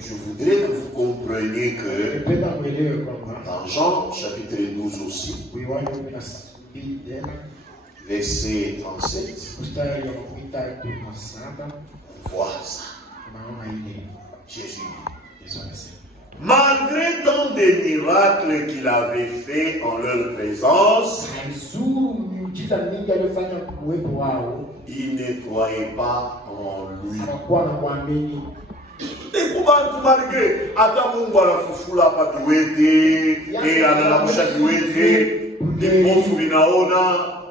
Je voudrais que vous compreniez que dans Jean chapitre 12 aussi, verset 37, on voit ça. Jésus. Malgré tant de miracles qu'il avait fait en leur présence, ils ne croyaient pas en lui. Malgré Atamungu anafufula hapa kiwete, ananamusha kiwete, vipofu vinaona,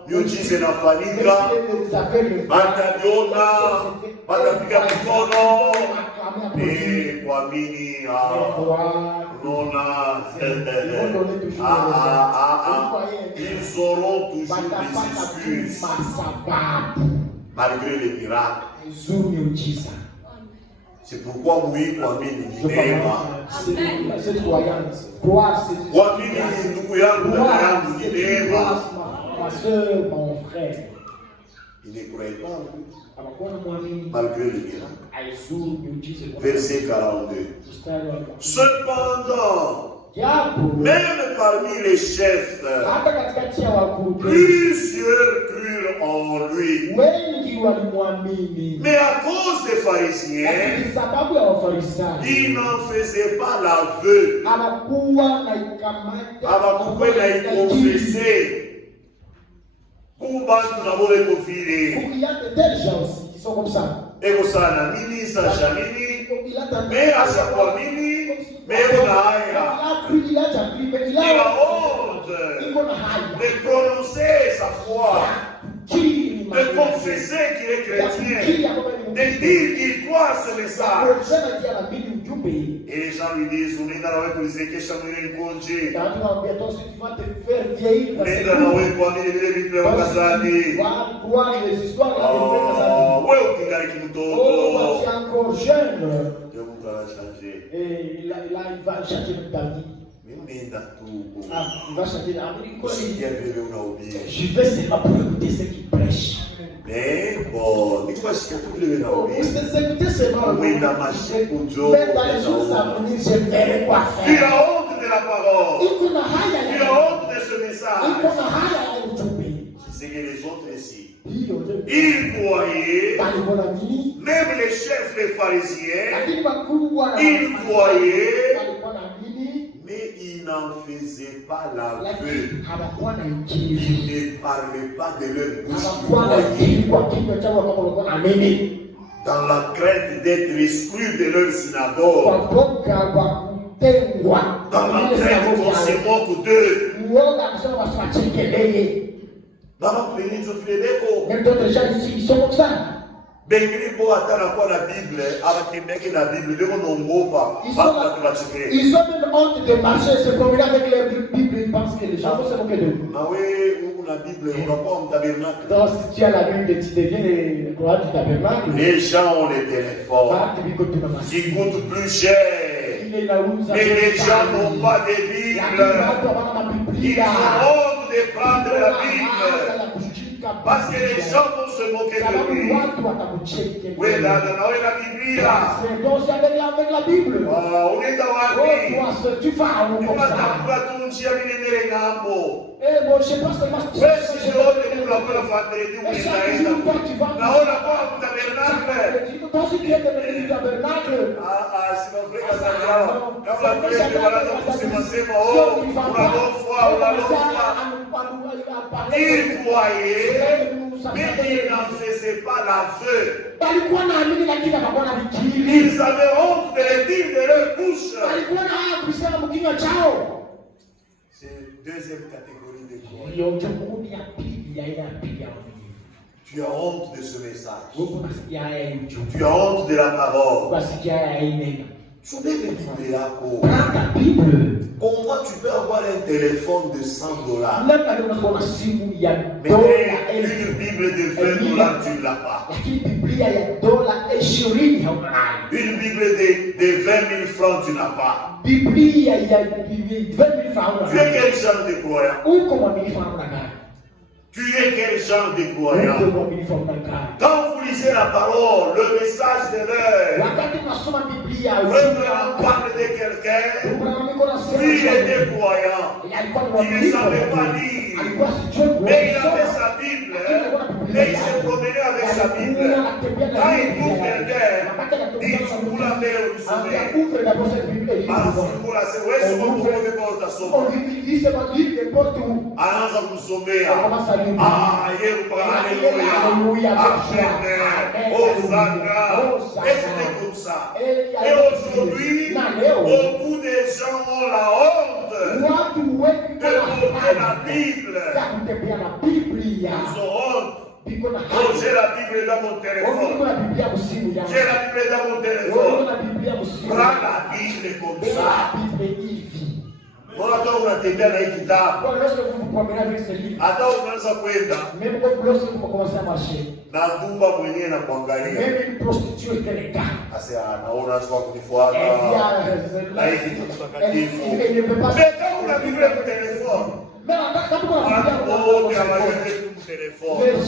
miujiza inafanyika, ataliona, atapiga mikono, kuamini, unaona, ils auront toujours des excuses, malgré les miracles. C'est pourquoi Moïse kuamini ni neema. Cette croyance, Kuamini ndugu yangu, dada yangu ni neema. ma soeur, mon frère, Il ne croyait pas en lui, malgré les miracles. Verset 42. Cependant, même parmi les chefs, plusieurs crurent en lui. Mais à cause des pharisiens, ils n'en faisaient pas l'aveu. Abakukwenda ikonfese. Kubantu nabo lekofile. Il y a de telles gens qui sont comme ça. Eko sana nini sa shamini. Mais ashakuwa nini. Mais eko na haya. Il a honte de prononcer sa foi, de confesser qu'il est chrétien, de dire qu'il croit à ce message. Et les gens lui disent, on est dans la rue pour dire que Chamouine est conché. Mais dans la rue pour aller les vitres au Kazani. Oh, ouais, au Kingari qui nous tombe. C'est encore jeune. Dieu vous va changer. Et il va changer de ta vie. Il va changer de vie. Je vais seulement pour écouter ceux qui prêchent. Mais bon, dis-moi, je suis tout le monde. Vous écoutez seulement. Oui, dans ma chaîne, mais dans les jours à venir, je verrai quoi faire. Tu as honte de la parole. Tu as honte de ce message. C'est que les autres ici, ils croyaient, même les chefs, les pharisiens, ils croyaient, mais ils n'en faisaient pas l'aveu. Ils ne parlaient pas de leur bouche. Dans la crainte d'être exclus de leur synagogue. Dans la crainte qu'on se moque d'eux. Même d'autres gens ici, ils sont comme ça. Ils ont même honte de marcher, se promener avec leur Bible, ils pensent que les gens vont se moquer de nous. Donc si tu as la Bible, tu deviens le croyant du tabernacle. Les gens ont les téléphones qui coûtent plus cher. Mais les gens n'ont pas de Bible. Ils ont honte de prendre la Bible. Parce que les gens vont se moquer de lui. Oui, la Bible. Avec la Bible. On est dans la Bible. Tu vas à nous comme ça. Eh bon, je sais pas seulement ce que tu ils croyaient, mais ils n'en faisaient pas l'aveu. Ils avaient honte de le dire de leur bouche. C'est une deuxième catégorie de croyants. Tu as honte de ce message. Tu as honte de la parole. Prends ta Bible. Comment tu peux avoir un téléphone de $100? Mais une Bible de $20, tu ne l'as pas. Une Bible de 20 000 francs, tu n'as pas. Tu es quel genre de croyant? Tu es quel genre de croyant? Quand vous lisez la parole, le message de l'heure, vraiment parle de quelqu'un, lui il était croyant, il ne savait pas lire, mais il avait sa Bible, et il se promenait avec sa Bible. Quand il trouve quelqu'un, il dit vous la mère ou et aujourd'hui, beaucoup de gens ont la honte de porter la Bible. Ils ont honte. Oh, j'ai la Bible dans mon téléphone. J'ai la Bible dans mon téléphone. Prends la Bible comme ça. Mbona kama unatembea na hii kitabu? Hata unaanza kwenda. Na dumba mwenyewe na kuangalia. Asa anaona sio kunifuata. Na hii kitu takatifu. Kama una Biblia kwa telefoni. Mais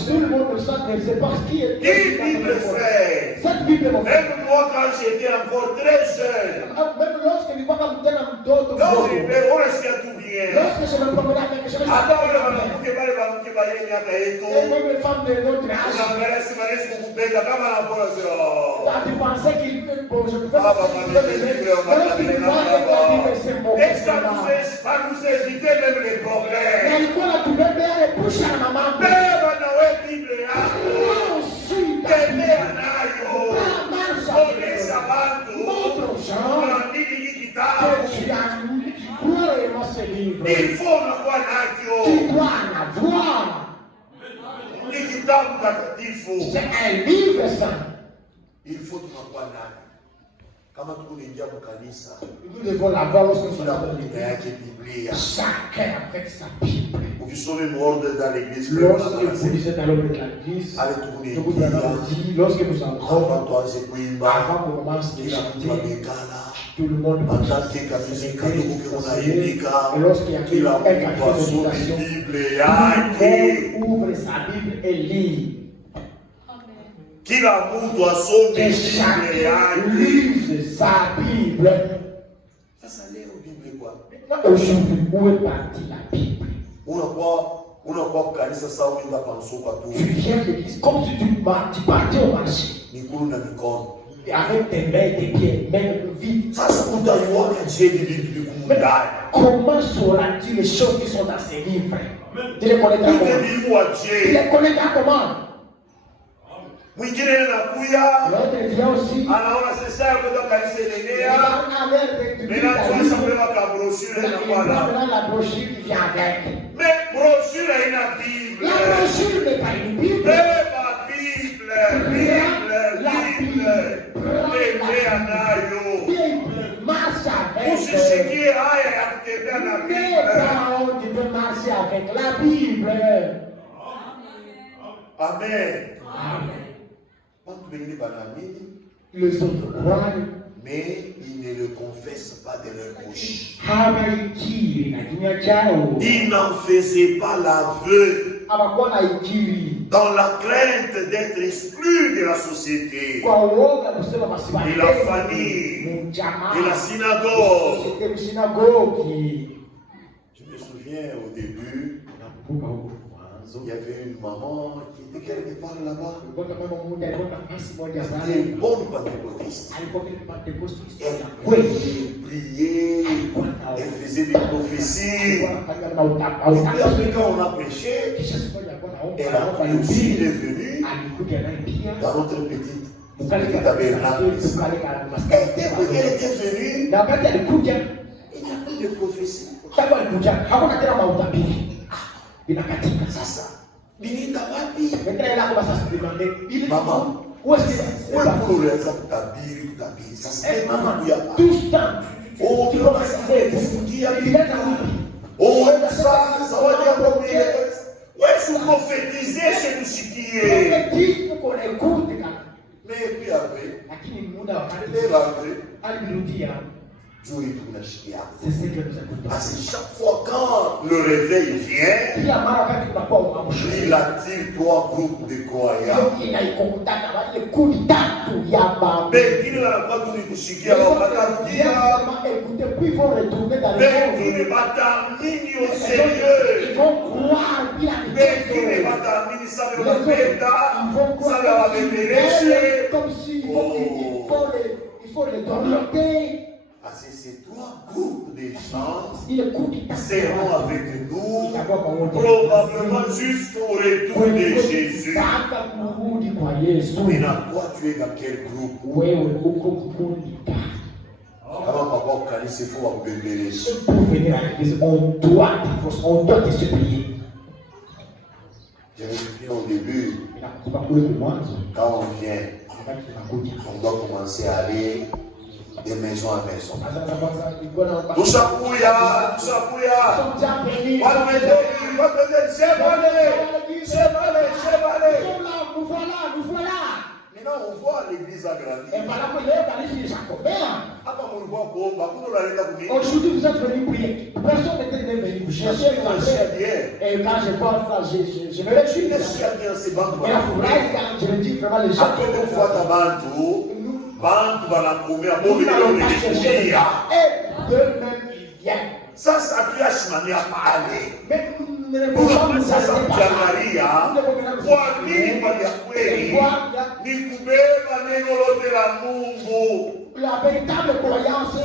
tout le monde ne sait pas qui est. Bible, frère. Cette Bible, même moi quand j'étais encore très jeune. Même lorsque je vois comme tel homme d'autres. Non, mais on est tout bien. Lorsque je me promenais avec je me attends, on va nous que parler va nous que parler ni après tout. Et même les femmes de notre âge. On va laisser parler ce que vous payez comme la bonne. Ah, tu pensais qu'il bon, je peux pas. Et ça nous éviter même les problèmes. Alikuwa anatubebea pusha na mama. Beba na wewe Biblia yako. Tembea nayo. Onesha watu. Andika hiki kitabu. Il faut unakuwa nacho. Ni kitabu takatifu. Il faut tunakuwa nacho. Kama tukuingia kwa kanisa, nous devons l'avoir lorsque nous avons Biblia. Chacun avec sa Bible. Ukisoma muorde dans l'église, lorsque vous lisez dans l'église, lorsque nous entrons, avant qu'on commence les chantiers, tout le monde va chanter et lorsqu'il y a un café de méditation, tout ouvre sa Bible et lit. Kila mtu asome Biblia yake. Lise sa Bible. Sasa leo Biblia kwa. Aujourd'hui, où est partie la Bible? Unakuwa kanisa sawa unaenda pansoka tu. Tu viens à l'église comme si tu partais au marché. Mikono na mikono. Avec tes mains et tes pieds, même vite. Sasa utaiona je Biblia kumdai. Comment sauras-tu les choses qui sont dans ces livres? Tu les connais comment? Tu les connais comment? Mwingine anakuja anaona sasa kutoka kanisa lenea ninatuanza kulewa kwa brochure na bwana la brochure vient avec mais brochure ina Bible la brochure n'est pas une Bible Bible anayo marche avec usisikie haya ya kutembea na Bible tu peux marcher avec la Bible. Amen. Amen. Les autres croient, mais ils ne le confessent pas de leur bouche. Ils n'en faisaient pas l'aveu dans la crainte d'être exclus de la société, de la famille, de la synagogue. Je me souviens au début, il y avait une maman qui était quelque part là-bas. C'était une bonne pentecôtiste. Elle priait, elle faisait des prophéties. Et puis après, quand on a prêché, elle a aussi est venue dans notre petit tabernacle. Et depuis qu'elle était venue, il n'y a plus de prophétie. Inakatika sasa. Nilienda wapi? Nikaenda kwa sasa nimwambie mama, wewe unaweza kutabiri sasa. Mama kuya. Oh, tunaweza kufungia bila wapi? Oh, sasa waje hapo pia. Wewe uprofetiser chez tusikie. Prophétise pour écouter. Mais puis après, lakini muda wakati alirudia. C'est ce que nous écoutons. Parce que chaque fois quand le réveil vient, il attire 3 groupes de croyants. Ils vont croire comme s'il faut les orienter. Parce que ces 3 groupes de gens seront avec nous probablement jusqu'au retour de Jésus. Maintenant, toi, tu es dans quel groupe? Avant papa au calice, il faut bébé. Pour venir à l'église, on doit te supplier. Je me souviens au début, quand on vient, on doit commencer à aller de maison à maison. Maintenant, on voit l'église agrandir. Aujourd'hui, vous êtes venus prier. Personne n'était venu vous chercher. Et quand je vois ça, je me réjouis. Et la fourraille, quand je le dis vraiment, les gens. Et d'eux-mêmes, ils viennent. Ça tu as chimani à parler. Mais pour ça, ça Maria, kwa nini kwa kweli ni kubeba neno lote la Mungu. La véritable croyance est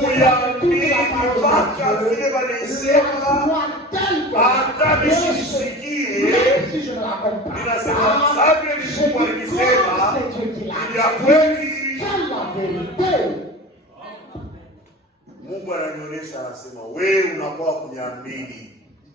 Mungu ananionyesha anasema wewe unakuwa kuniamini.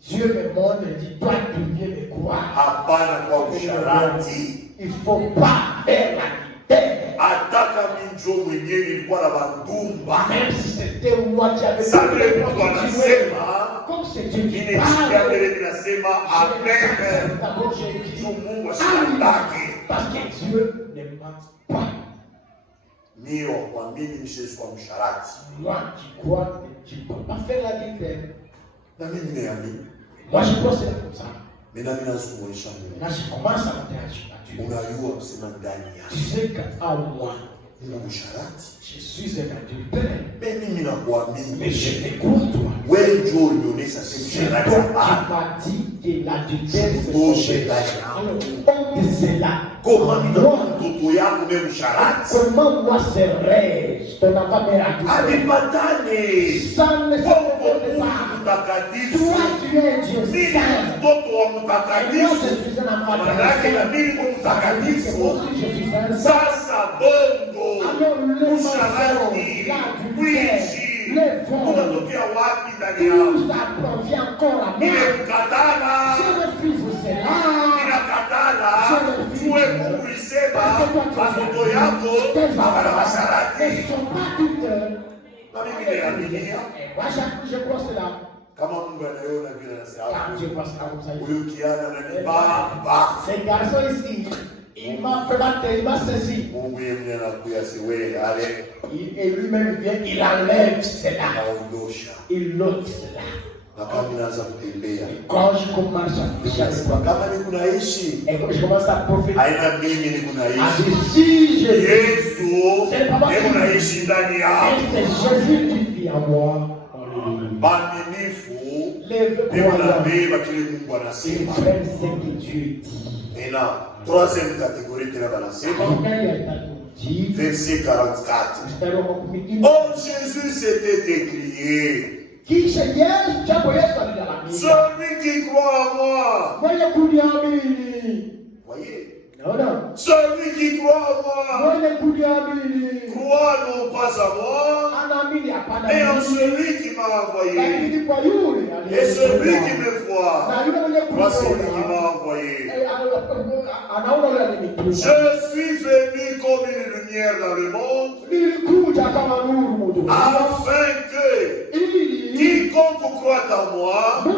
Dieu me montre et dit toi tu viens me croire. Hapana kwa usharati. Il faut pas faire la guerre. Ataka minjo mwenyewe ilikuwa na bandumba. Même si c'était moi qui avais ça le Mungu anasema comme c'est Dieu qui parle. Ninasema amen. Mungu asitaki. Parce que Dieu ne ment pas. Mio kwa mimi nishishi kwa msharati. Moi qui crois que tu ne peux pas faire la guerre. Na mimi niamini. Moi je pense c'est comme ça. Mais na mimi nazungumzisha Mungu. Là je commence à m'intéresser à Dieu. Unajua kusema ndani yako. Tu sais qu'à moi ni msharati. Je suis un adultère. Mais mimi nakuamini. Mais je t'écoute toi. Wewe ndio ulionyesha sisi msharati hapa. Tu m'as dit que l'adultère c'est ton shetani. Donc c'est là. Comment mtoto yako ni msharati? Comment moi serais ton enfant adultère? Alipatane. Ça ne se peut pas. Mtakatifu. Toi tu es Dieu saint. Mtoto wa mtakatifu. Je suis un enfant manake na mimi ni mtakatifu. Sasa bongo. Msharati. Wizi. Unatokea wapi ndani yako? Tout ça provient encore à moi. Nimekatana. Je refuse cela. Ninakatala. Tuwe Mungu isema watoto yako wana masharati. Elles ne sont pas toutes. Na mimi nimeaminia. Moi je crois cela. Kama Mungu anaona vile anasema. Quand je vois cela comme ça. Huyu kiana ananibamba. Ces garçons ici, il m'a présenté, il m'a saisi. Mungu yeye mwenyewe anakuja siwe ale. Et lui-même vient, il enlève cela. Anaondosha. Il ôte cela. Na kama ninaanza kutembea. Quand je commence à faire kama ni kunaishi. Et quand je commence à prophétiser. Haina mimi ni kunaishi. Si je Yesu, yeye unaishi ndani yako. C'est Jésus qui vit en moi. Baminifu. Lève unabeba kile Mungu anasema. Ce que Dieu dit. Maintenant, troisième catégorie que l'on verset 44. Oh, Jésus s'était écrié. Celui qui croit en moi. Voyez. Celui qui croit en moi. Croit non pas à moi, mais en celui qui m'a envoyé. Et celui qui me voit, voit celui qui m'a envoyé. Je suis venu comme une lumière dans le monde, afin que quiconque croit en moi ne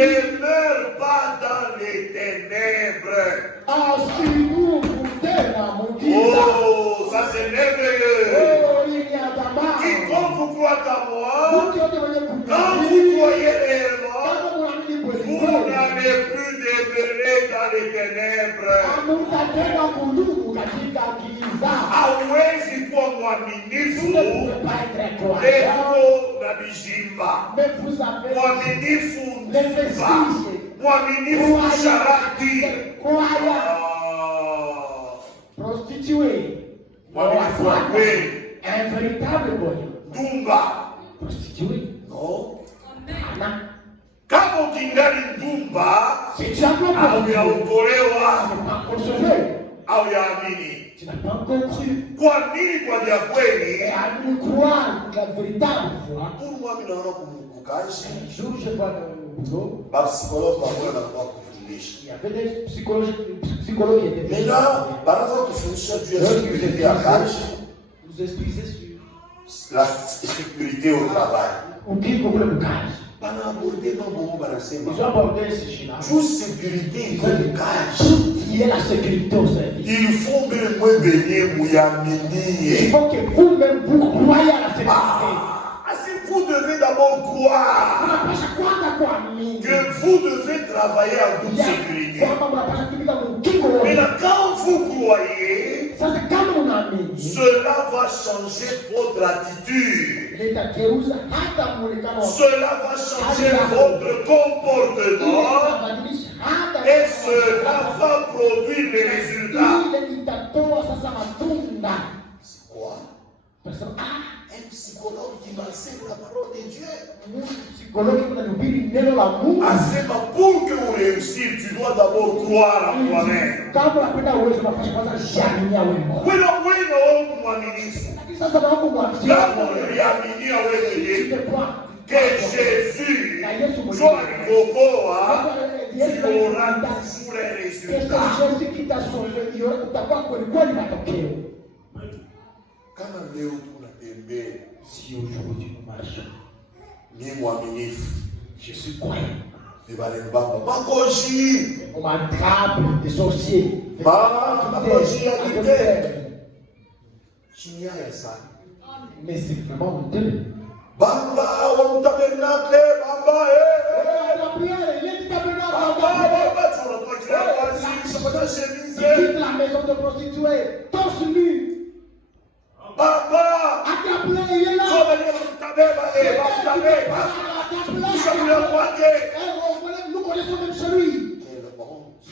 demeure pas dans les ténèbres. Oh, ça c'est merveilleux. Qui quand vous croyez à moi, quand vous croyez réellement, vous n'allez plus demeurer dans les ténèbres. Hauwezi kuwa mwaminifu leo na bijimba, mwaminifu ndumba, mwaminifu sharati, prostituée, mwaminifu wa kweli, un véritable bonheur. ndumba. Prostituée. No. Amen. Kama ukingali ndumba, Si tu as pas haujaokolewa, consommé, haujaamini. tu n'as pas encore cru. Kwa nini? Kwa vya Et kweli. à nous croire la véritable foi. Pour moi, mimi naona kumkukaji Un jour, je vois dans le boulot, bapsikologi pamoja na kwa kufundisha. il y avait des psychologues qui étaient venus. Mina banaanza kufundisha juu ya sécurité ya kazi, Vous expliquez sur la sécurité au travail. o que o problema do gás. Banaaborde mambo Ils banasema ont abordé ce sujet-là. juu sécurité iko kazi. Tout qui est la sécurité au service. Il faut mbele mwebenye Il muyaminie. faut que vous-même vous croyez à la sécurité. Si vous devez d'abord croire Unapasha kwanza kuamini. que vous devez travailler en toute sécurité. Kwamba mnapasha kutumika mkingo wote. Maintenant, quand vous croyez, Sasa kama unaamini, cela va changer votre attitude. litageuza hata muonekano wako. Cela va changer votre comportement Itabadilisha hata et cela va produire les résultats. ile itatoa sasa matunda. C'est quoi? Parce que Un psychologue qui m'enseigne la parole de Dieu. psikologi kunahubiri neno la Mungu. Asema, pour que vous réussissez, tu dois d'abord croire en toi-même. Kama unapenda uwezo unapaswa kwanza jiaminia wewe mwenyewe. Wewe wewe mwaminifu. Lakini sasa na Mungu Kama uliaminia wewe mwenyewe que Jésus soit alikokoa, tu auras toujours un résultat. Kama leo tunatembea, Si aujourd'hui nous marchons, ni mwaminifu, je suis croyant. ni bale mbamba makoshi, On m'attrape des sorciers. makoshi ya kite chini ya sana. Mais c'est vraiment honteux. Bamba wa mtabernacle, bamba La prière, il est bamba tunatoka kila kazi, tunapata chemise. quitte la maison de prostituée, torse nu. Baba, Attrape-le, il est là. soba ni mtabeba, mtabeba. Tushakulia kwake. Nous connaissons même celui. Quelle honte.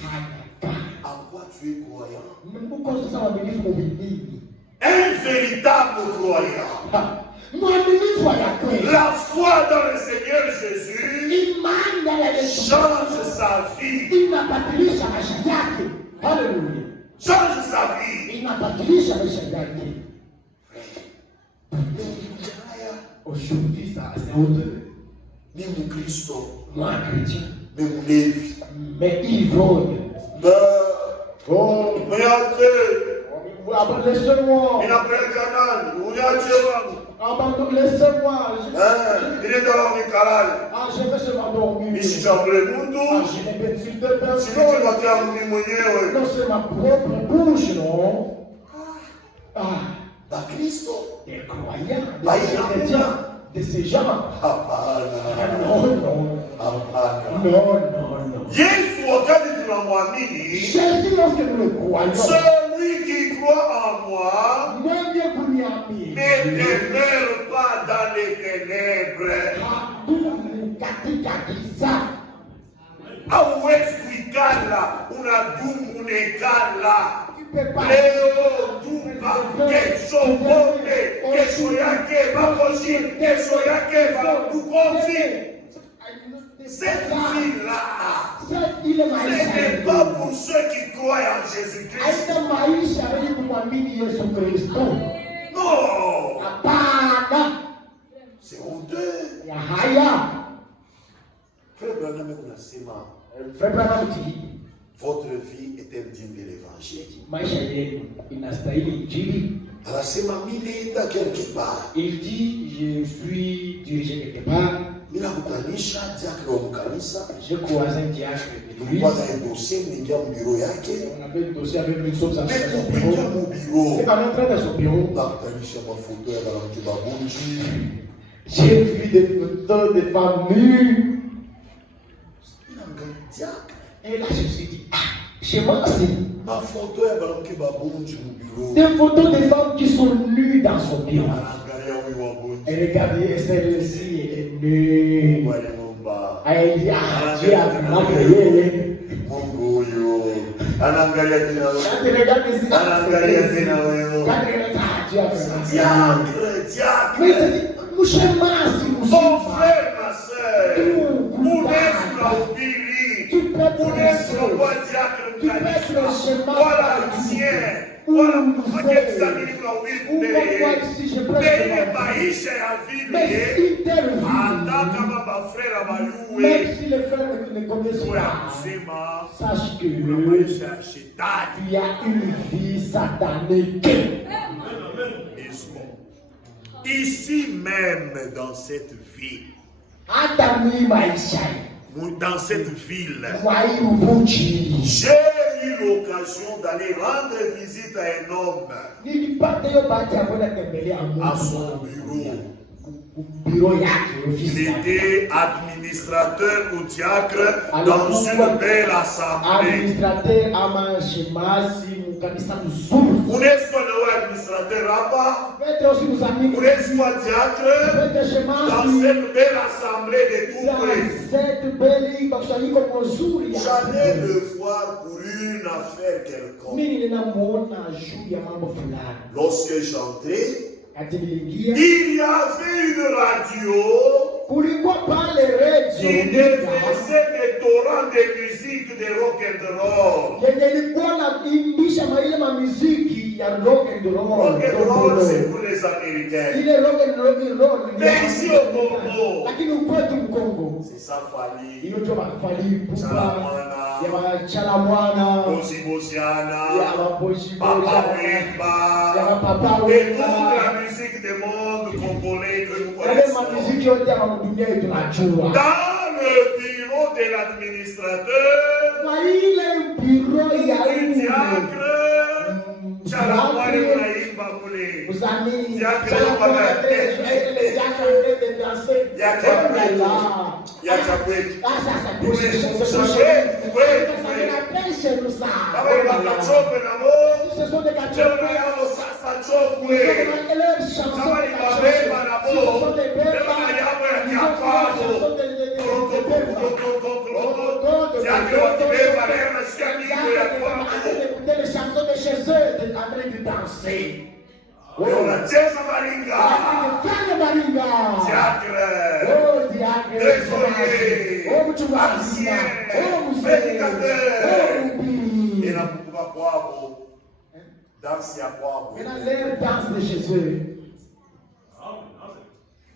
En quoi tu es croyant? Mungu sasa mwaminifu mubidii. Un véritable croyant. Mwaminifu wa kweli. La foi dans le Seigneur Jésus Imani ndani ya Yesu change sa vie. inabadilisha maisha yake. Haleluya. Change sa vie. Inabadilisha maisha yake. Aujourd'hui, ça c'est honteux. Ni Mkristo, Moi, chrétien, ni mlevi. mais ivrogne. Oh, Mwenye laissez-moi. ninapeleka nani? Uniache wangu. Abandonne, laissez-moi. Ninaenda la unikalale. Ah, je vais se m'endormir. Nisichamble Ah, mtu. je n'ai pas de personne. Sinikipatia mimi mwenyewe. Non, c'est ma propre bouche, non? Ah, Bakristo. des croyants, des chrétiens, de ces gens. Hapana. Non, non. Hapana. Non, non, non. Yesu wakati tunamwamini, Jésus, lorsque nous le croyons, celui qui croit en moi même bien pour lui amener, ne demeure pas dans les ténèbres. katika giza. Hauwezi kuikala, unadumu unekala. Tu peux pas. Leo dumba, kesho pombe, kesho yake makoshi, kesho yake makukofi. Cette vie-là, Il est ce n'est pas pour ceux qui croient en Jésus-Christ. aina maisha ili kumwamini Yesu Kristo. Non, Hapana. c'est honteux. Ya haya. Frère Branham unasema, Frère Branham dit, votre vie est-elle digne de l'évangile? maisha yenu inastahili injili. Anasema mimi naenda quelque part. Il dit, je suis dirigé quelque part. Mimi J'ai croisé un diacre de l'église. On avait le dossier avec lui, nous sommes entrés dans son bureau. Et quand on entrait dans son bureau, j'ai vu des photos de femmes nues. Et là, je me suis dit, chez moi aussi. Des photos de femmes qui sont nues dans son bureau. Et regardez, celle-ci, elle est nue. Elle dit, ah, Dieu a vraiment créé. Quand tu regardes ici, quand tu regardes, Dieu a vraiment créé. Mais c'est dit, mon cher Massi, mon frère, ma soeur, vous êtes la Bili, vous êtes le roi diacre, voilà le sien. Voilà, quel samedi nous avons vu mais maïcha ya vie même si les frères ne connaissent pas, sache que il y a une vie satanique. Ici même dans cette ville, dans cette ville, j'ai eu l'occasion d'aller rendre visite à un homme à son bureau. Il était administrateur ou diacre dans une belle assemblée. Vous n'êtes pas administrateur là-bas. Vous n'êtes pas diacre dans cette belle assemblée de tout près. J'allais le voir pour une affaire quelconque. Lorsque j'entrais, il y avait une radio qui déversait des torrents de musique de rock and roll. Rock and roll, c'est pour les Américains. Mais ici au Congo, c'est Safali, Chalamwana, Bosibosiana, Papa Wemba, et toute la musique du monde congolais que nous connaissons. Dans le bureau de l'administrateur, du diacre, Chalamwana Ibrahim Bamoulé, diacre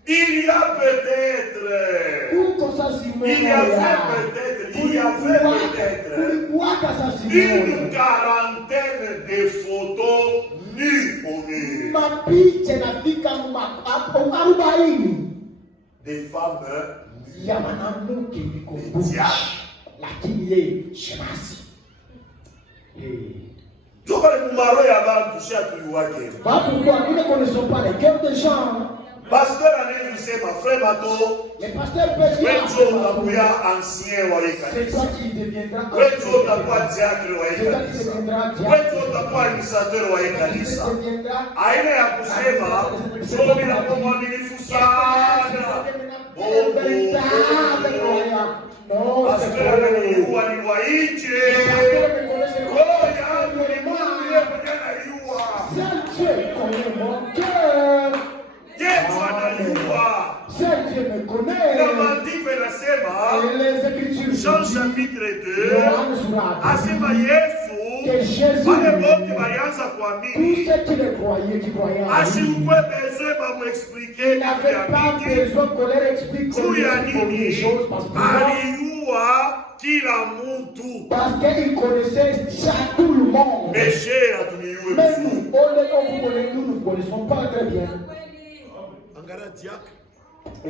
il y a peut-être une quarantaine de photos nues au mur. Des femmes Pasteur Ané Lusema, frère Mato, le pasteur peut dire ancien c'est toi qui deviendras diacre administrateur aina ya kusema somi na kwa mwaminifu sana. Pasteur ananiua ni wa nje. Roho yangu ni Mungu yeye mwenyewe anaiua. Yesu anajua. Na maandiko yanasema Jean chapitre 2 asema Yesu wale wote walianza kuamini asikuwe bezwe bamuexplike juu ya nini aliua kila mtu meshe atuniue vizuri. Angara diacre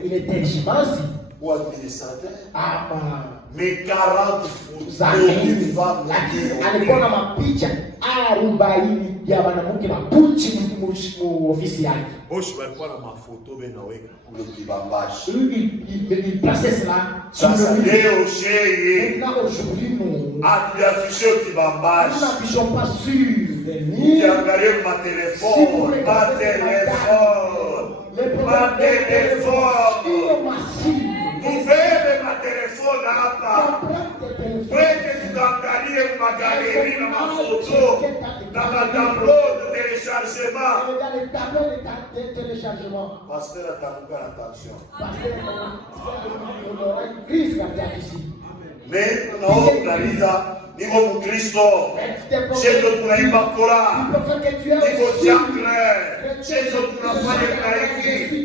Il était shemasi. Ou administrateur. Ama Mais 40 photos de zaidi. femmes. Lakini alikuwa na mapicha 40 ya wanawake mapunchi mu ofisi yake. Bosh walikuwa na mafoto benaweka kule kibambashi. Il plaçait cela. Sasa leo sheye Maintenant aujourd'hui nous atuafishe kibambashi. n'affichons pas sur les murs. Ukiangalia ma téléphone, ma téléphone. Tubebe ma téléphone hapa. Twende tukaangalie magaleri na mafoto na madownload téléchargement. Dans les tableaux de téléchargement. Pasteur atamuka attention. Crise cardiaque ici. Mais tunaomaliza niko Mkristo. Chezo tunaimba Korani. Niko diacre. Chezo tunafanya hivi.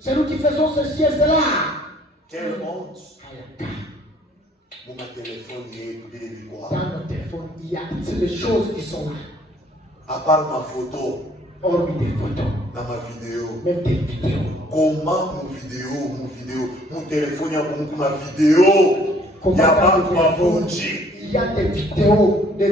C'est nous qui faisons ceci et cela. Quelle honte. Mon téléphone est dans nos téléphones, il y a toutes les choses qui sont là. À part ma photo. Hormis des photos. Dans ma vidéo. Même des vidéos. Comment mon téléphone, il y a ma vidéo. Il y a pas ma bougie. Il y a des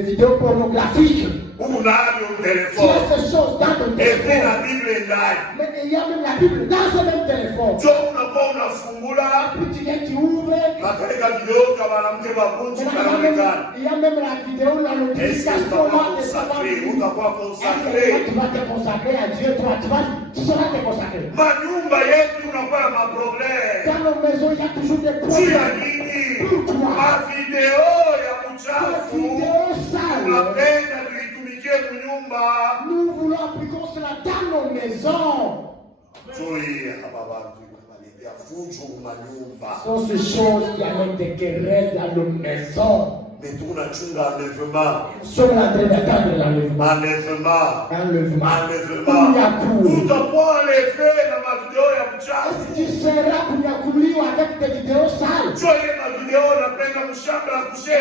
vidéos pornographiques. Où on a le téléphone. Il y a ces choses dans ton téléphone. Et puis la Bible est là. Mais il y a même la Bible dans ce même téléphone. Tu n'a pas une fungula. Puis tu viens, tu ouvres. La vidéo, il y a même la vidéo, la notification. Tu vas te consacrer à Dieu, tu seras te consacrer. Dans nos maisons, il y a toujours des problèmes. Pourquoi? Ma vidéo, nous voulons appliquer cela dans nos maisons. Ce sont ces choses qui amènent des querelles dans nos maisons. Mais tout n'a pas enlèvement. Nous sommes en train d'attendre l'enlèvement. Enlèvement. Tout n'a pas enlevé dans ma vidéo, tu seras kunyakuliwa avec des vidéos sales. Tu ma vidéo, dans ma chambre à coucher.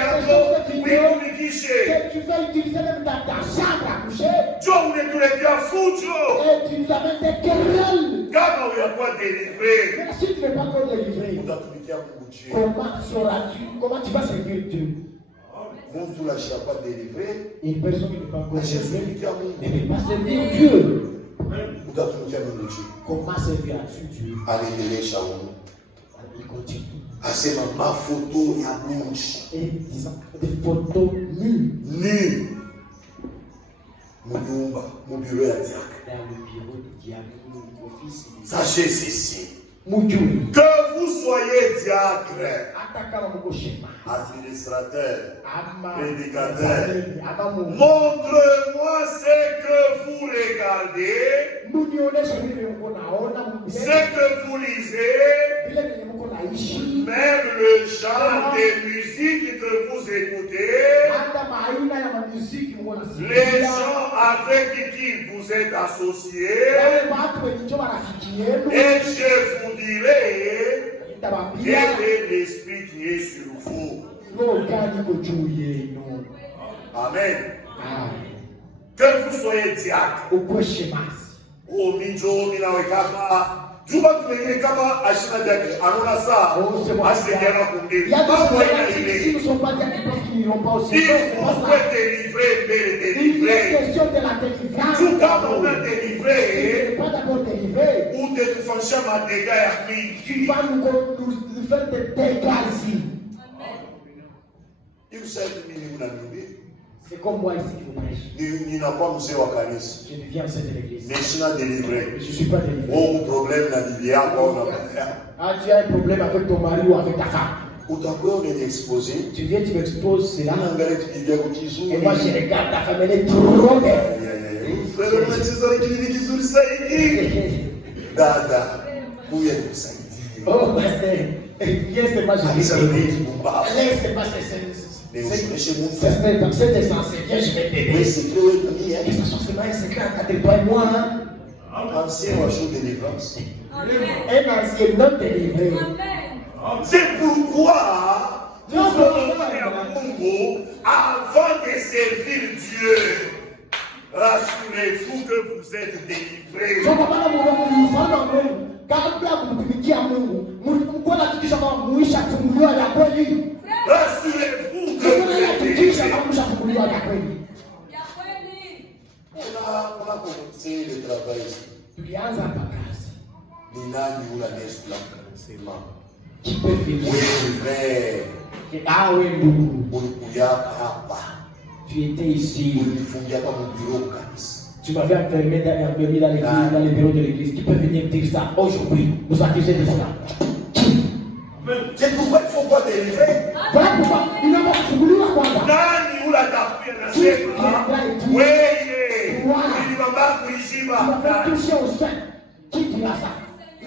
Que tu vas utiliser même dans ta chambre à coucher. Et tu nous amènes des querelles. Mais si tu ne veux pas encore délivrer, comment tu vas servir Dieu? Une personne qui n'est pas encore délivrée ne peut pas servir Dieu. Comment servir Dieu? Il continue. Ma photo, il y a blanche. Et disant des photos nues. Mon bureau est à dans le bureau du diacre, l'office. Sachez ceci. Que vous soyez diacre, administrateur, prédicateur, montre-moi ce que vous regardez, ce que vous lisez, même le genre de musique que vous écoutez, les gens avec qui vous êtes associés, et je vous dirai quel est l'esprit qui est sur vous. Amen. Que vous soyez diacre. Oh, minjo, minawekaka. Juba tumengine kama ashina diacre. Anona saa. Asikera kumbili. Mambo ina ile. Il faut délivrer, mais délivrer. Tout comme on a délivré. Ou de toute façon, ma dégâts à lui. Tu vas nous faire des dégâts ici. Il sait que nous n'avons pas. C'est comme moi ici qui vous prêche. Nous n'avons pas musée au Canis. Je deviens cette église. Mais je suis délivré. Je ne suis pas délivré. Oh, problème dans l'Ibéa, on a pas. Ah, tu as un problème avec ton mari ou avec ta femme. Ou d'accord, on est exposé. Tu viens, tu m'exposes cela. Et moi, je regarde ta femme, elle est trop belle. Frère, on a dit ça, Dada, où est le Saïdi? Oh, pasteur, viens seulement, je vais laisse-moi, c'est essentiel. Viens, je vais t'aider. Mais c'est trop étonné. Et ça, c'est un secret entre toi et moi. Ancien oiseau de délivrance. Un ancien non délivré. C'est pourquoi nous devons faire un Congo avant de servir Dieu. Rassurez-vous que vous êtes délivrés. Rassurez-vous que vous êtes délivrés. On a commencé le travail ici. Nina ni ula nesu la msema. Wewe ulikuyaka hapa. Tu étais ici. Ulifungia kwa bureau kanisa. Tu m'avais enfermé dans les bureaux de l'église. Tu peux venir dire ça aujourd'hui. Nous accuser de cela. C'est pourquoi il ne faut pas délivrer. Voilà pourquoi il n'a pas voulu la croire. Nani ula tapia na sema. Wewe ulimamba kuishiba. Tu m'as fait toucher au sein. Qui dira ça?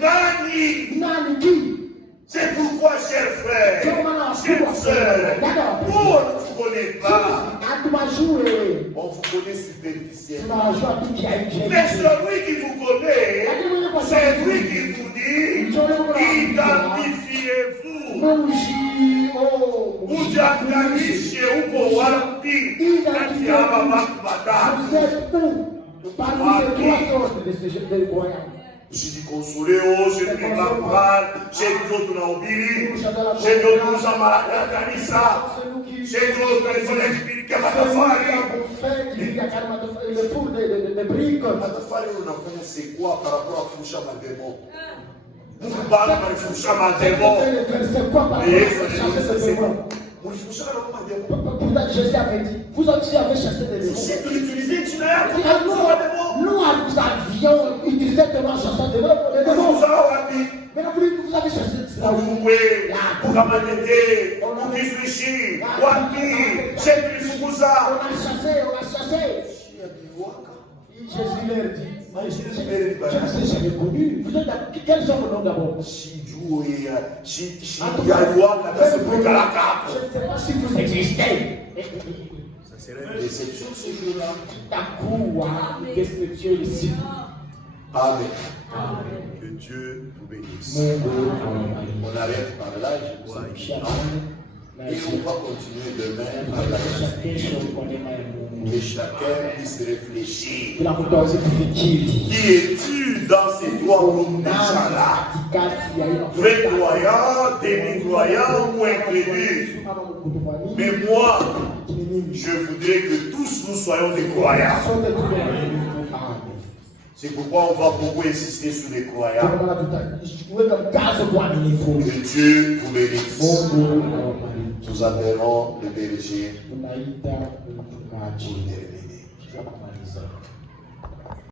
Nani qui? C'est pourquoi, chers frères, chères sœurs, on ne vous connaît pas. On vous connaît superficiellement. Mais celui qui vous connaît, c'est lui qui vous dit, identifiez-vous. Ujanganishe uko wapi kati ya hapa watu watatu. J'ai dit consoler, j'ai dit pas j'ai dit d'autres na ubiri, j'ai dit d'autres na kanisa, j'ai dit d'autres na expliquer matafari. Matafari unafanya c'est quoi par rapport à fusha mademo? Mungu bana malifusha mademo. Pourtant Jésus avait dit, vous aussi avez chassé des démons. Si tu l'utilisais, tu n'as pas de nous avions utilisé tellement chassé des démons. Mais non plus, vous avez chassé de cela. On a chassé. Jésus leur dit, je ne sais jamais connu. Vous êtes quels sont vos noms d'abord? Je ne sais pas si vous existez. Ça serait une déception ce jour-là. Une déception ici. Amen. Que Dieu vous bénisse. On arrête par là, je vois. Et on va continuer demain par la que chacun puisse réfléchir. Qui es-tu dans ces trois groupes déjà-là? Vrai croyant, demi-croyant ou incrédule? Mais moi, je voudrais que tous nous soyons des croyants. C'est pourquoi on va beaucoup insister sur les croyants. Que Dieu vous bénisse. Nous appelons le berger pour terminer.